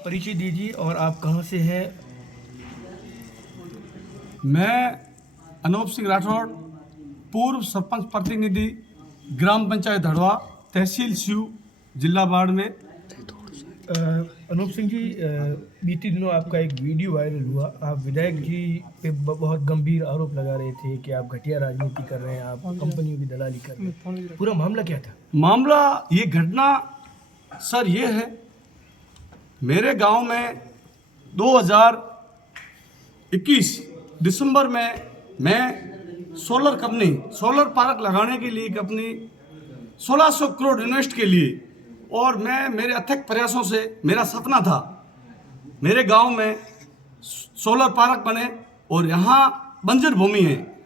परिचय दीजिए और आप कहाँ से हैं? मैं अनूप सिंह राठौड़, पूर्व सरपंच प्रतिनिधि, ग्राम पंचायत हड़वा, तहसील स्यू, जिला बाड़मेर। अनूप सिंह जी, बीते दिनों आपका एक वीडियो वायरल हुआ। आप विधायक जी पे बहुत गंभीर आरोप लगा रहे थे कि आप घटिया राजनीति कर रहे हैं, आप कंपनियों की दलाली कर रहे हैं। पूरा मामला क्या था? मामला ये घटना सर ये है, मेरे गांव में 2021 दिसंबर में मैं सोलर पार्क लगाने के लिए कंपनी 1600 करोड़ इन्वेस्ट के लिए, और मैं मेरे अथक प्रयासों से, मेरा सपना था मेरे गांव में सोलर पार्क बने और यहाँ बंजर भूमि है,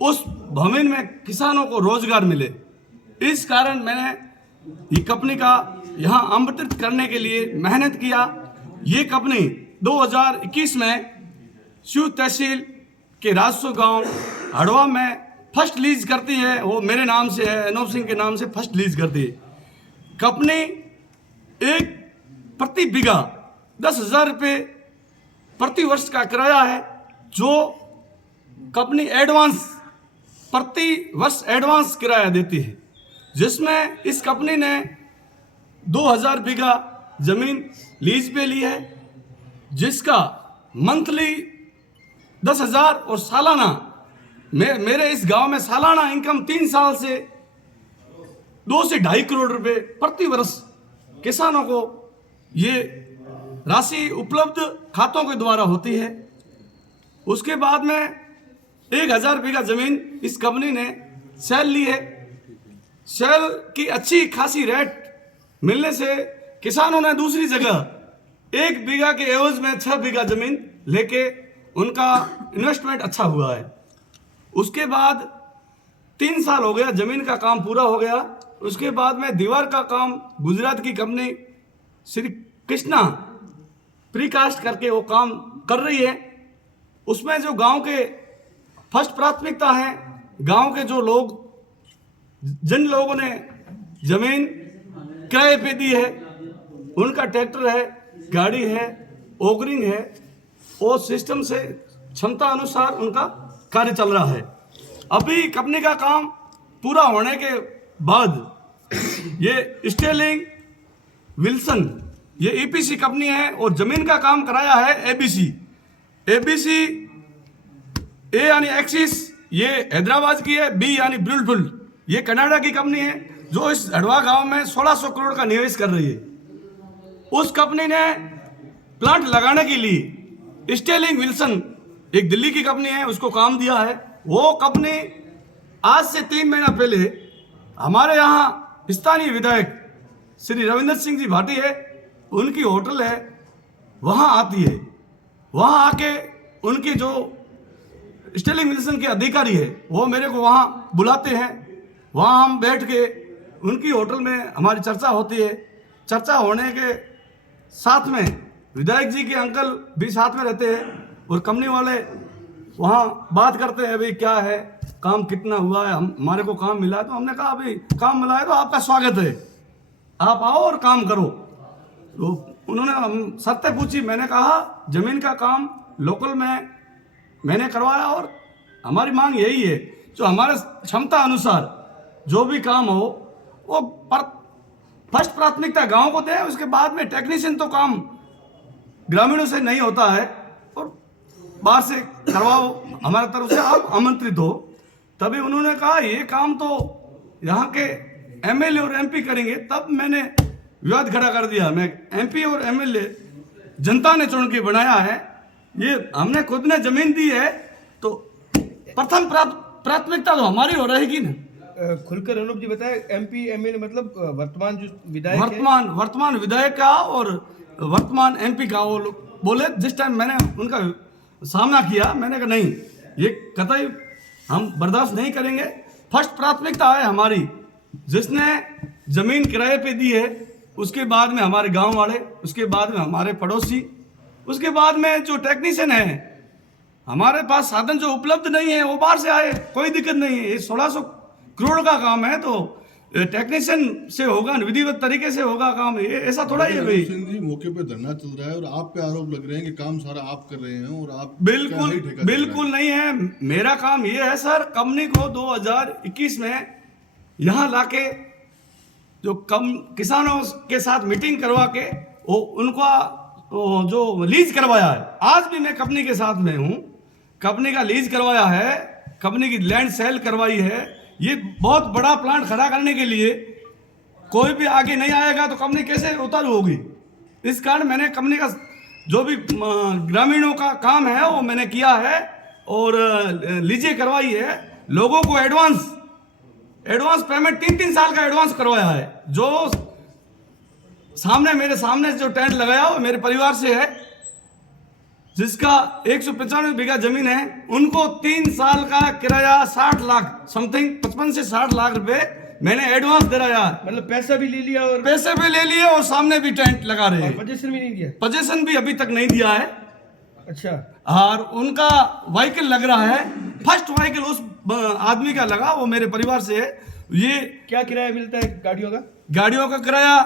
उस भूमि में किसानों को रोजगार मिले। इस कारण मैंने ये कंपनी का यहाँ आमंत्रित करने के लिए मेहनत किया। ये कंपनी 2021 में स्यू तहसील के राजसू गांव हड़वा में फर्स्ट लीज करती है। वो मेरे नाम से है, अनूप सिंह के नाम से फर्स्ट लीज करती है। कंपनी एक प्रति बीघा 10,000 रुपये प्रति वर्ष का किराया है, जो कंपनी एडवांस प्रति वर्ष एडवांस किराया देती है, जिसमें इस कंपनी ने 2,000 बीघा जमीन लीज पे ली है, जिसका मंथली 10,000 और सालाना मेरे इस गांव में सालाना इनकम 3 साल से 2 से 2.5 करोड़ रुपए प्रति वर्ष किसानों को ये राशि उपलब्ध खातों के द्वारा होती है। उसके बाद में 1,000 बीघा जमीन इस कंपनी ने सेल ली है। सेल की अच्छी खासी रेट मिलने से किसानों ने दूसरी जगह 1 बीघा के एवज में 6 बीघा जमीन लेके उनका इन्वेस्टमेंट अच्छा हुआ है। उसके बाद 3 साल हो गया, जमीन का काम पूरा हो गया। उसके बाद में दीवार का काम गुजरात की कंपनी श्री कृष्णा प्रीकास्ट करके वो काम कर रही है। उसमें जो गांव के फर्स्ट प्राथमिकता है, गांव के जो लोग, जिन लोगों ने जमीन किराए पे दी है, उनका ट्रैक्टर है, गाड़ी है, ओगरिंग है, वो सिस्टम से क्षमता अनुसार उनका कार्य चल रहा है। अभी कंपनी का काम पूरा होने के बाद ये स्टेलिंग विल्सन ये ईपीसी कंपनी है और जमीन का काम कराया है एबीसी। ए यानी एक्सिस ये हैदराबाद की है, बी यानी ब्रिलफुल ये कनाडा की कंपनी है, जो इस हड़वा गांव में 1600 करोड़ का निवेश कर रही है। उस कंपनी ने प्लांट लगाने के लिए स्टेलिंग विल्सन एक दिल्ली की कंपनी है, उसको काम दिया है। वो कंपनी आज से 3 महीना पहले हमारे यहाँ स्थानीय विधायक श्री रविंद्र सिंह जी भाटी है, उनकी होटल है, वहाँ आती है। वहाँ आके उनकी जो स्टेलिंग विल्सन के अधिकारी है वो मेरे को वहाँ बुलाते हैं। वहाँ हम बैठ के उनकी होटल में हमारी चर्चा होती है। चर्चा होने के साथ में विधायक जी के अंकल भी साथ में रहते हैं और कंपनी वाले वहाँ बात करते हैं, भाई क्या है, काम कितना हुआ है, हमारे को काम मिला है। तो हमने कहा भाई काम मिला है तो आपका स्वागत है, आप आओ और काम करो। तो उन्होंने हम शर्तें पूछी। मैंने कहा जमीन का काम लोकल में मैंने करवाया और हमारी मांग यही है, जो हमारे क्षमता अनुसार जो भी काम हो वो फर्स्ट प्राथमिकता गांव को दें। उसके बाद में टेक्नीशियन तो काम ग्रामीणों से नहीं होता है और बाहर से करवाओ, हमारे तरफ से आप आमंत्रित हो। तभी उन्होंने कहा ये काम तो यहाँ के एमएलए और एमपी करेंगे। तब मैंने विवाद खड़ा कर दिया। मैं एमपी और एमएलए जनता ने चुन के बनाया है, ये हमने खुद ने जमीन दी है, तो प्रथम प्राथमिकता तो हमारी हो रहेगी ना। खुलकर अनूप जी बताए, एमपी एमएलए मतलब वर्तमान जो विधायक वर्तमान विधायक का और वर्तमान एमपी का वो लोग बोले। जिस टाइम मैंने उनका सामना किया, मैंने कहा नहीं, ये कतई हम बर्दाश्त नहीं करेंगे। फर्स्ट प्राथमिकता है हमारी, जिसने जमीन किराए पे दी है, उसके बाद में हमारे गांव वाले, उसके बाद में हमारे पड़ोसी, उसके बाद में जो टेक्नीशियन है। हमारे पास साधन जो उपलब्ध नहीं है वो बाहर से आए, कोई दिक्कत नहीं है। ये 1600 करोड़ का काम है, तो टेक्नीशियन से होगा, विधिवत तरीके से होगा काम, ये ऐसा थोड़ा ही है भाई। सिंह जी मौके पे धरना चल रहा है और आप पे आरोप लग रहे हैं कि काम सारा आप कर रहे हैं और आप बिल्कुल क्या ही ठेका चल रहा है? बिल्कुल नहीं है। मेरा काम ये है सर, कंपनी को 2021 में यहाँ लाके जो किसानों के साथ मीटिंग करवा के वो उनका जो लीज करवाया है, आज भी मैं कंपनी के साथ में हूँ, कंपनी का लीज करवाया है, कंपनी की लैंड सेल करवाई है। ये बहुत बड़ा प्लांट खड़ा करने के लिए कोई भी आगे नहीं आएगा तो कंपनी कैसे उतारू होगी। इस कारण मैंने कंपनी का जो भी ग्रामीणों का काम है वो मैंने किया है और लीजें करवाई है। लोगों को एडवांस पेमेंट 3-3 साल का एडवांस करवाया है। जो मेरे सामने जो टेंट लगाया वो मेरे परिवार से है, जिसका 195 बीघा जमीन है, उनको 3 साल का किराया 60 लाख समथिंग 55 से 60 लाख रुपए मैंने एडवांस दे रहा है। मतलब पैसा भी ले लिया और पैसे भी ले लिए और सामने भी टेंट लगा रहे हैं। पोजीशन भी नहीं दिया। पोजीशन भी अभी तक नहीं दिया है। अच्छा, और उनका व्हीकल लग रहा है, फर्स्ट व्हीकल उस आदमी का लगा, वो मेरे परिवार से है। ये क्या किराया मिलता है गाड़ियों का? गाड़ियों का किराया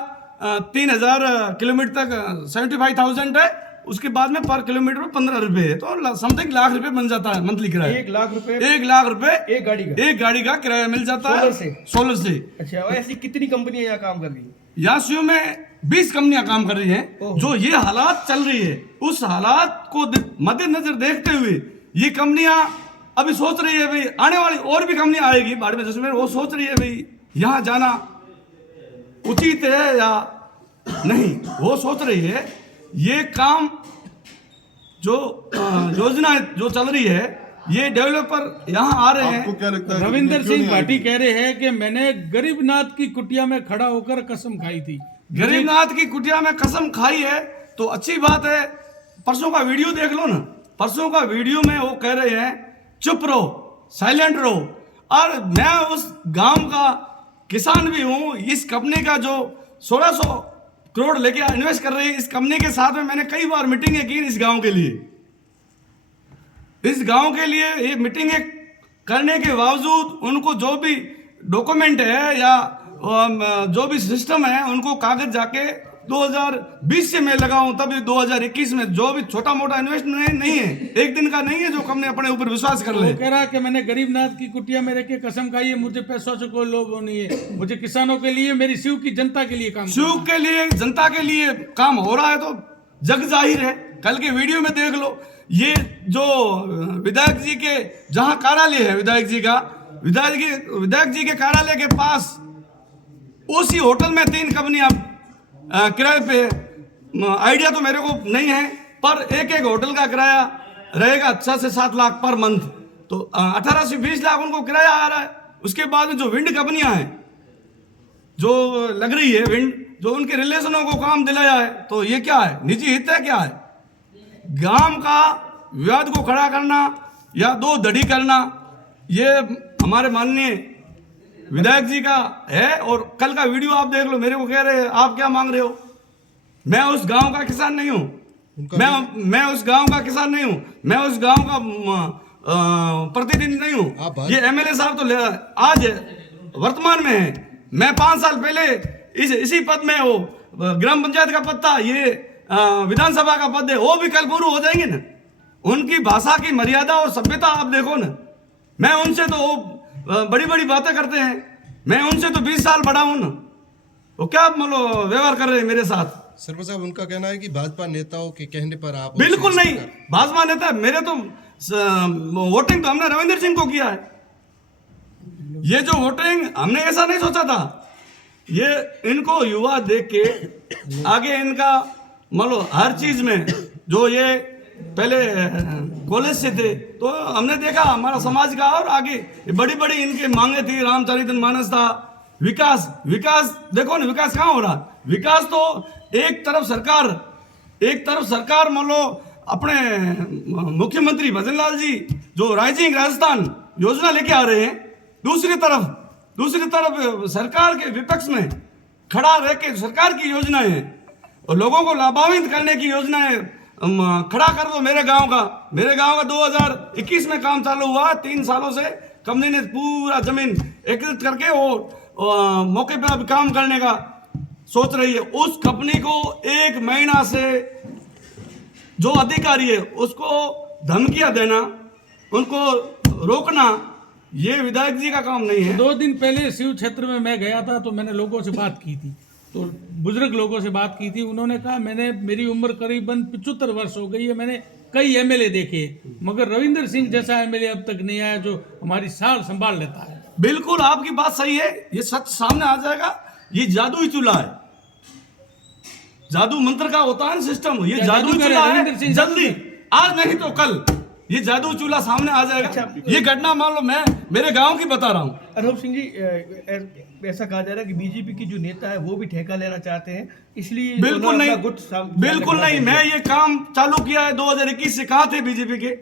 3000 किलोमीटर तक 75,000 है। उसके बाद में पर किलोमीटर 15 रुपए है, तो समथिंग लाख रुपए बन जाता है मंथली किराया। 1 लाख रुपए 1 लाख रुपए एक गाड़ी का किराया मिल जाता है सोलर से। अच्छा, और ऐसी कितनी कंपनियां यहाँ काम कर रही हैं? यहाँ सीयू में 20 कंपनियां काम कर रही हैं। जो ये हालात चल रही है, उस हालात को मद्देनजर देखते हुए ये कंपनियां अभी सोच रही है भाई आने वाली और भी कंपनियां आएगी बाद में, जिसमें वो सोच रही है भाई यहाँ जाना उचित है या नहीं, वो सोच रही है। ये काम जो योजना जो चल रही है, ये डेवलपर यहाँ आ रहे हैं। आपको क्या लगता है रविंदर क्यों सिंह नहीं भाटी आएगी? कह रहे हैं कि मैंने गरीबनाथ की कुटिया में खड़ा होकर कसम खाई थी। गरीबनाथ की कुटिया में कसम खाई है तो अच्छी बात है। परसों का वीडियो देख लो ना, परसों का वीडियो में वो कह रहे हैं चुप रहो, साइलेंट रहो। और मैं उस गांव का किसान भी हूं। इस कंपनी का जो 1600 करोड़ लेके इन्वेस्ट कर रही है, इस कंपनी के साथ में मैंने कई बार मीटिंगें की इस गांव के लिए। इस गांव के लिए ये मीटिंगें करने के बावजूद उनको जो भी डॉक्यूमेंट है या जो भी सिस्टम है, उनको कागज जाके 2020 से मैं लगा हूं, तभी 2021 में जो भी छोटा मोटा इन्वेस्टमेंट नहीं है, एक दिन का नहीं है, जो कंपनी अपने ऊपर विश्वास कर ले। वो कह रहा है कि मैंने गरीबनाथ की कुटिया में रह के कसम खाई है, मुझे पैसों से कोई लोभ नहीं है, मुझे किसानों के लिए, मेरी शिव की जनता के लिए काम शिव के लिए, जनता के लिए काम हो रहा है तो जग जाहिर है। कल के वीडियो में देख लो, ये जो विधायक जी के जहां कार्यालय है, विधायक जी के कार्यालय के पास उसी होटल में 3 कंपनियां किराए पे है। आइडिया तो मेरे को नहीं है, पर एक होटल का किराया रहेगा 6 से 7 लाख पर मंथ, तो 18 से 20 लाख उनको किराया आ रहा है। उसके बाद में जो विंड कंपनियां हैं जो लग रही है, विंड जो उनके रिलेशनों को काम दिलाया है, तो ये क्या है, निजी हित है क्या है? गांव का विवाद को खड़ा करना या 2 धड़ी करना, ये हमारे माननीय विधायक जी का है। और कल का वीडियो आप देख लो, मेरे को कह रहे हैं आप क्या मांग रहे हो? मैं उस गांव का किसान नहीं हूं, मैं उस गांव का किसान नहीं हूं, मैं उस गांव का प्रतिनिधि नहीं हूं। ये एमएलए साहब तो आज वर्तमान में है, मैं 5 साल पहले इसी पद में हो, ग्राम पंचायत का पद था, ये विधानसभा का पद है, वो भी कल पूर्ण हो जाएंगे ना। उनकी भाषा की मर्यादा और सभ्यता आप देखो ना। मैं उनसे तो बड़ी बड़ी बातें करते हैं, मैं उनसे तो 20 साल बड़ा हूं ना, वो क्या मतलब व्यवहार कर रहे हैं मेरे साथ? सरपंच साहब, उनका कहना है कि भाजपा नेताओं के कहने पर आप बिल्कुल नहीं, भाजपा नेता मेरे तो वोटिंग तो हमने रविंदर सिंह को किया है। ये जो वोटिंग हमने ऐसा नहीं सोचा था, ये इनको युवा देख के आगे इनका मतलब हर चीज में जो ये पहले कॉलेज से थे, तो हमने देखा हमारा समाज का और आगे बड़ी बड़ी इनकी मांगे थी, रामचरितमानस था, विकास देखो ना, विकास कहाँ हो रहा? विकास तो एक तरफ सरकार मान लो अपने मुख्यमंत्री भजनलाल जी जो राइजिंग राजस्थान योजना लेके आ रहे हैं, दूसरी तरफ सरकार के विपक्ष में खड़ा रह के सरकार की योजनाएं हैं और लोगों को लाभान्वित करने की योजनाएं खड़ा कर दो। मेरे गांव का 2021 में काम चालू हुआ, 3 सालों से कंपनी ने पूरा जमीन एकत्रित करके मौके पे अभी काम करने का सोच रही है। उस कंपनी को 1 महीना से जो अधिकारी है उसको धमकियां देना, उनको रोकना, ये विधायक जी का काम नहीं है। 2 दिन पहले शिव क्षेत्र में मैं गया था, तो मैंने लोगों से बात की थी, तो बुजुर्ग लोगों से बात की थी। उन्होंने कहा मेरी उम्र करीबन 75 वर्ष हो गई है, मैंने कई एमएलए देखे, मगर रविंद्र सिंह जैसा एमएलए अब तक नहीं आया जो हमारी साल संभाल लेता है। बिल्कुल आपकी बात सही है, ये सच सामने आ जाएगा। ये जादुई चूल्हा है, जादू मंत्र का होता है ना सिस्टम, ये जादुई चूल्हा है। जल्दी, आज नहीं तो कल ये जादू चूल्हा सामने आ जाएगा। ये घटना मान लो मैं मेरे गांव की बता रहा हूँ। अनूप सिंह जी, ऐसा कहा जा रहा है कि बीजेपी की जो नेता है वो भी ठेका लेना चाहते हैं, इसलिए बिल्कुल उन्होंने नहीं, अपना गुट बिल्कुल नहीं। मैं ये काम चालू किया है 2021 से। कहाँ थे बीजेपी के?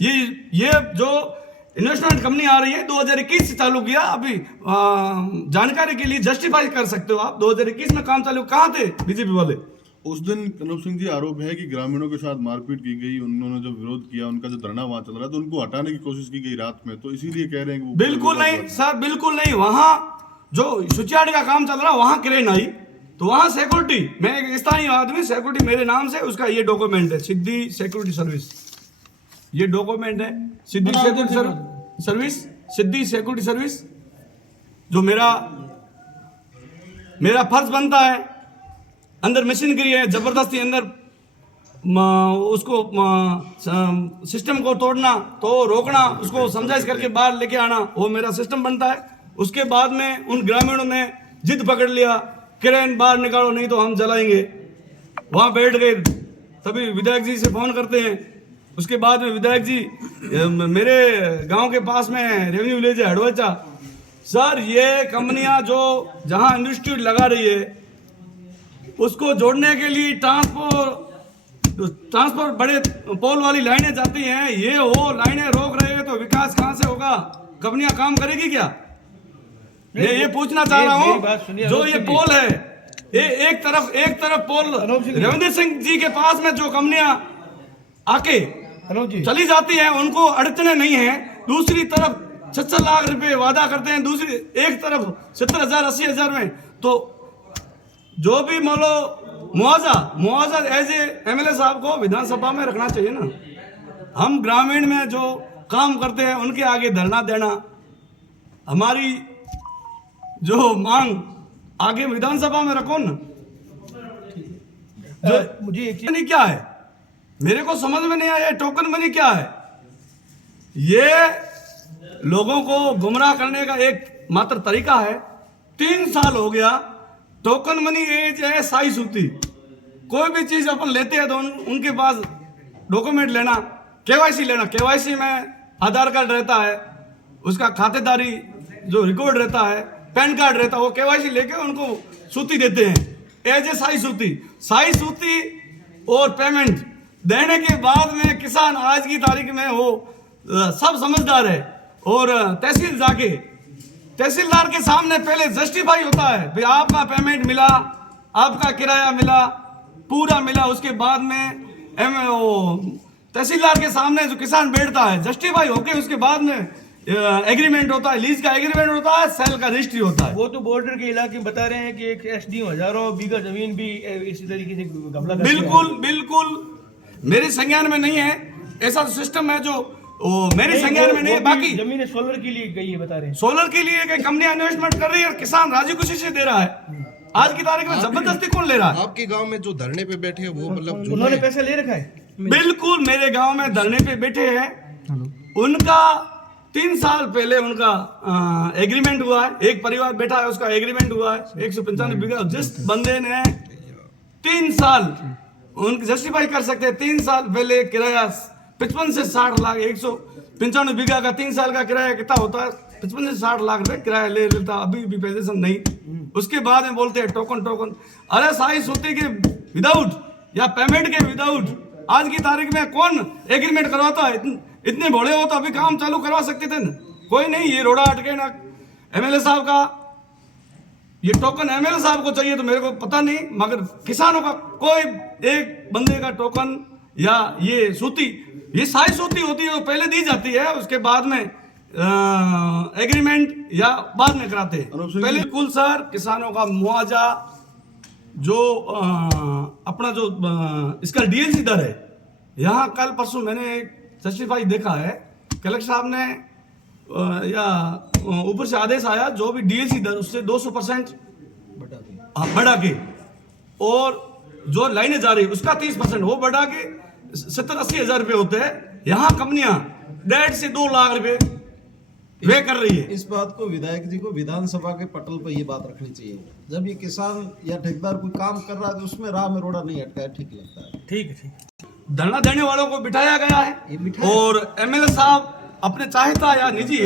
ये जो इन्वेस्टमेंट कंपनी आ रही है 2021 से चालू किया। अभी जानकारी के लिए जस्टिफाई कर सकते हो आप, 2021 में काम चालू, कहाँ थे बीजेपी वाले? उस दिन अनूप सिंह जी आरोप है कि ग्रामीणों के साथ मारपीट की गई, उन्होंने जो विरोध किया, उनका जो धरना वहां चल रहा है, तो उनको हटाने की कोशिश की गई रात में, तो इसीलिए कह रहे हैं कि वो बिल्कुल नहीं सर, बिल्कुल नहीं। वहां जो सुचाड़ी का काम चल रहा है वहां क्रेन आई, तो वहां सिक्योरिटी, मैं एक स्थानीय आदमी, सिक्योरिटी मेरे नाम से, उसका ये डॉक्यूमेंट है, सिद्धि सिक्योरिटी सर्विस, ये डॉक्यूमेंट है सिद्धि सिक्योरिटी सर्विस, सिद्धि सिक्योरिटी सर्विस। जो मेरा फर्ज बनता है, अंदर मशीनरी है, जबरदस्ती अंदर उसको सिस्टम को तोड़ना, तो रोकना, उसको समझाइश करके बाहर लेके आना, वो मेरा सिस्टम बनता है। उसके बाद में उन ग्रामीणों ने जिद पकड़ लिया, क्रेन बाहर निकालो नहीं तो हम जलाएंगे। वहां बैठ गए, तभी विधायक जी से फोन करते हैं। उसके बाद में विधायक जी मेरे गांव के पास में रेवेन्यू विलेज है हड़वचा, सर ये कंपनियां जो जहां इंडस्ट्री लगा रही है उसको जोड़ने के लिए ट्रांसपोर्ट बड़े पोल वाली लाइनें जाती हैं, ये वो लाइनें रोक रहे हैं, तो विकास कहां से होगा? कंपनियां काम करेगी क्या? ये पूछना चाह रहा हूं। जो ये पोल है, एक तरफ पोल रविंद्र सिंह जी के पास में जो कंपनियां आके चली जाती हैं उनको अड़चने नहीं है, दूसरी तरफ 6 लाख रुपए वादा करते हैं, दूसरी एक तरफ 70,000 80,000 में। तो जो भी मान लो मुआवजा एज ए एमएलए साहब को विधानसभा में रखना चाहिए ना। हम ग्रामीण में जो काम करते हैं उनके आगे धरना देना, हमारी जो मांग आगे विधानसभा में रखो ना। मुझे एक चीज मनी क्या है मेरे को समझ में नहीं आया, टोकन मनी क्या है? ये लोगों को गुमराह करने का एक मात्र तरीका है। 3 साल हो गया, टोकन मनी एज है साई सूती। कोई भी चीज अपन लेते हैं तो उनके पास डॉक्यूमेंट लेना, केवाईसी लेना, केवाईसी में आधार कार्ड रहता है, उसका खातेदारी जो रिकॉर्ड रहता है, पैन कार्ड रहता है, वो केवाईसी लेके उनको सूती देते हैं एज ए साई सूती। और पेमेंट देने के बाद में किसान आज की तारीख में वो सब समझदार है, और तहसीलदार के सामने पहले जस्टिफाई होता है भाई आपका पेमेंट मिला, आपका किराया मिला, पूरा मिला। उसके बाद में तहसीलदार के सामने जो किसान बैठता है जस्टिफाई होके, उसके बाद में एग्रीमेंट होता है, लीज का एग्रीमेंट होता है, सेल का रजिस्ट्री होता है। वो तो बॉर्डर के इलाके में बता रहे हैं कि एक एसडीओ हजारों बीघा जमीन भी इसी तरीके से घपला करते हैं। बिल्कुल मेरे संज्ञान में नहीं है, ऐसा सिस्टम है जो मेरे संज्ञान में नहीं है। बाकी जमीनें सोलर के लिए गई है, बता रहे हैं सोलर के लिए कंपनियां इन्वेस्टमेंट कर रही है और किसान राजी खुशी से दे रहा है। आज की तारीख में जबरदस्ती कौन ले रहा है? आपके गांव में जो धरने पे बैठे हैं वो मतलब उन्होंने पैसा ले रखा है। बिल्कुल मेरे गांव में धरने पे बैठे हैं, उनका 3 साल पहले उनका एग्रीमेंट हुआ है। एक परिवार बैठा है, उसका एग्रीमेंट हुआ है 195 बीघा। जिस बंदे ने 3 साल उनके जस्टिफाई कर सकते हैं, 3 साल पहले किराया 55 से 60 लाख, 195 बीघा का 3 साल का किराया कितना होता है? 55 से 60 लाख रुपए किराया ले लेता, अभी भी पैसे नहीं। उसके बाद में बोलते हैं टोकन। अरे साई सूती के विदाउट या पेमेंट के विदाउट आज की तारीख में कौन एग्रीमेंट करवाता है? इतने बड़े हो तो अभी काम चालू करवा सकते थे ना, कोई नहीं। ये रोड़ा अटके ना एमएलए साहब का, ये टोकन एमएलए साहब को चाहिए तो मेरे को पता नहीं, मगर किसानों का कोई एक बंदे का टोकन या ये सूती, ये साई सूती होती है वो पहले दी जाती है, उसके बाद में एग्रीमेंट या बाद में कराते हैं। अनूप सिंह जी- पहले कुल सर किसानों का मुआवजा जो अपना जो इसका डीएलसी दर है, यहाँ कल परसों मैंने एक जस्टिफाई देखा है, कलेक्टर साहब ने या ऊपर से आदेश आया जो भी डीएलसी दर उससे 200% बढ़ा के, और जो लाइनें जा रही है उसका 30% वो बढ़ा के 70-80 हज़ार रुपये होते हैं। यहाँ कंपनियां 1.5 से 2 लाख रुपए वे कर रही है। इस बात को विधायक जी को विधानसभा के पटल पर ये बात रखनी चाहिए। जब ये किसान या ठेकेदार कोई काम कर रहा है तो उसमें राह में रोड़ा नहीं अटकाए, ठीक लगता है। ठीक है, ठीक है। धरना देने वालों को बिठाया गया है, और एमएलए साहब अपने चाहता या निजी